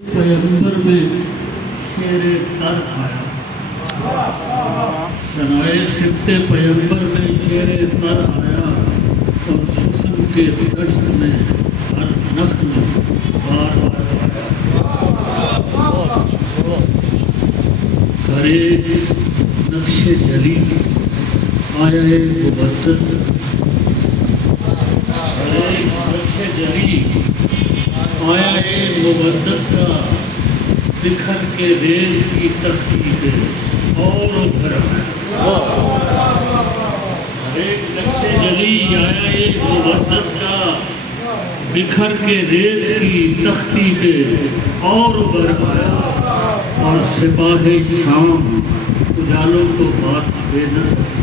پیغمبر میں شیر تر آیا، سرائے سبت پیغمبر میں شیر تر آیا، اور شکم کے دشت میں ہر نسل بار بار آیا۔ ہر ایک نقش جلی آیا مبدت، ہر ایک نقش جلی آیا مبدت کا، بکھر کے ریل کی تختی پہ اور ابھر آیا۔ ہر ایک نقش جلی آیا مبدت کا، بکھر کے ریت کی تختی پہ اور ابھر آیا، اور سپاہ شام اجالوں کو بات دے نہ سکی۔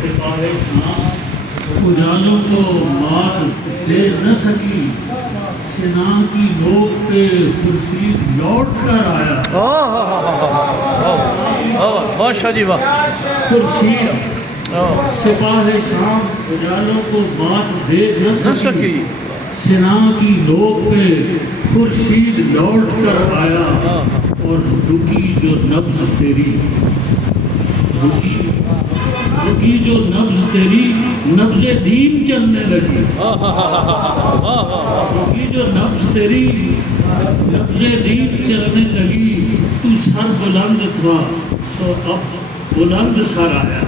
سپاہ شام اجالوں کو بات دے نہ سکی، سنا کی نوک پہ خورشید لوٹ کر آیا۔ ماشاء جی واہ، خورشید سپاہ شام اجالوں کو بات دے نہ سکی، سنا کی نوک پہ خورشید لوٹ کر آیا، اور رکی جو نبض تیری، رکی جو نبض تیری، نبض دین چلنے لگی۔ رکی جو نبض تیری، نبض دین چلنے لگی، تو سر بلند تھا سو اب بلند سر آیا۔